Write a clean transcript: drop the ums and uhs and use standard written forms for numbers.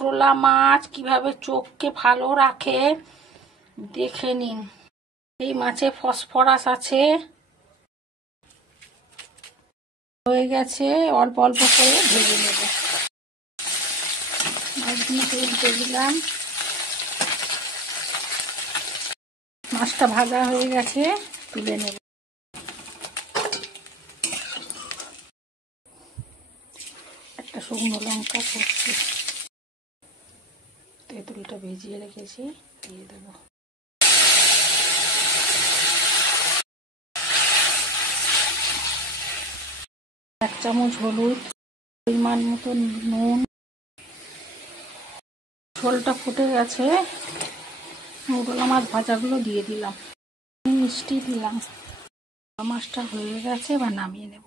মৌরলা মাছ কিভাবে চোখকে ভালো রাখে দেখে নিন। এই মাছে ফসফরাস আছে। হয়ে গেছে, অল্প অল্প করে ভেজে নেব। মাছগুলো উল্টে দিলাম। মাছটা ভাজা হয়ে গেছে, তুলে নেব। একটা শুকনো লঙ্কা সরষে তেঁতুলটা ভিজিয়ে রেখেছি, দিয়ে দেব। এক চামচ হলুদ, পরিমাণ মতো নুন। ঝোলটা ফুটে গেছে, মৌরলা মাছ ভাজাগুলো দিয়ে দিলাম, মিষ্টি দিলাম। মাছটা হয়ে গেছে, এবার নামিয়ে নেব।